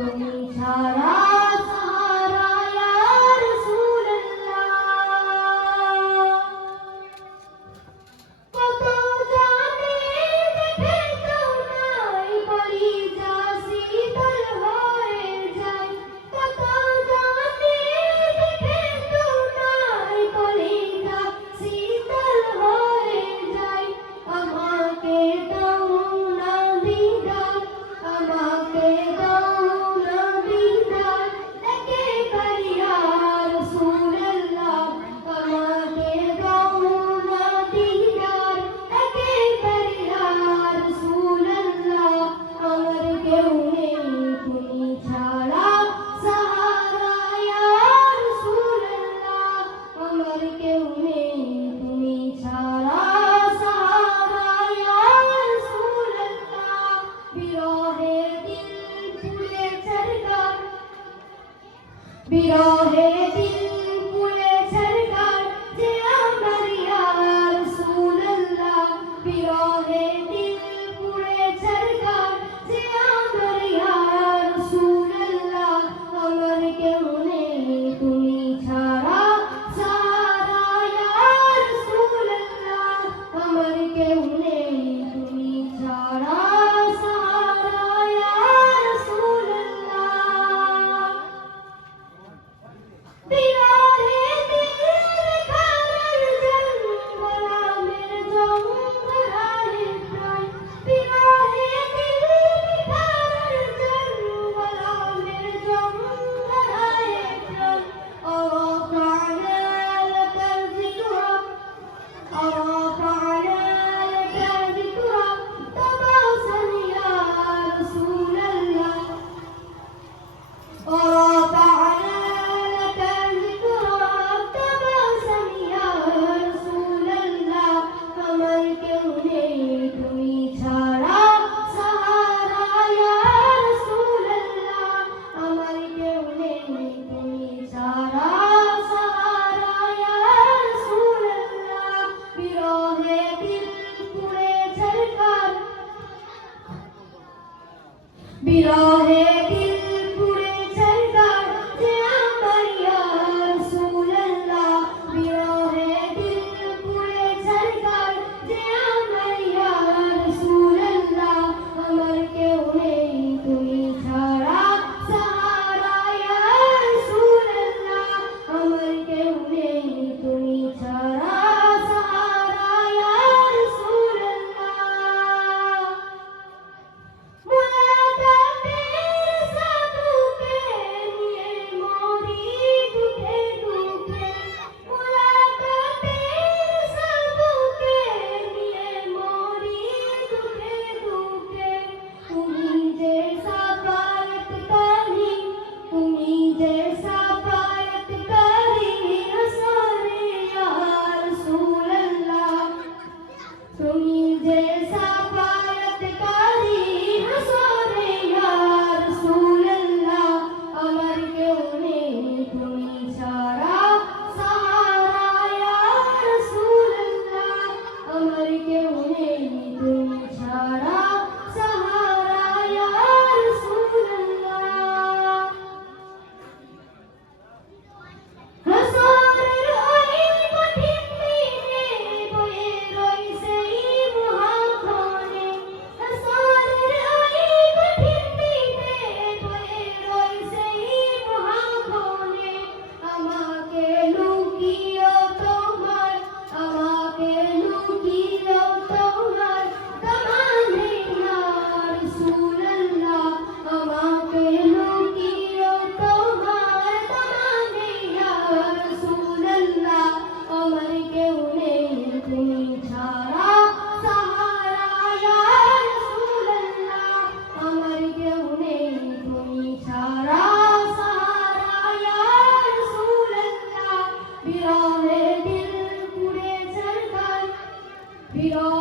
তুমি ছাড়া Beat Biraheh. Mira. তুমি Peter.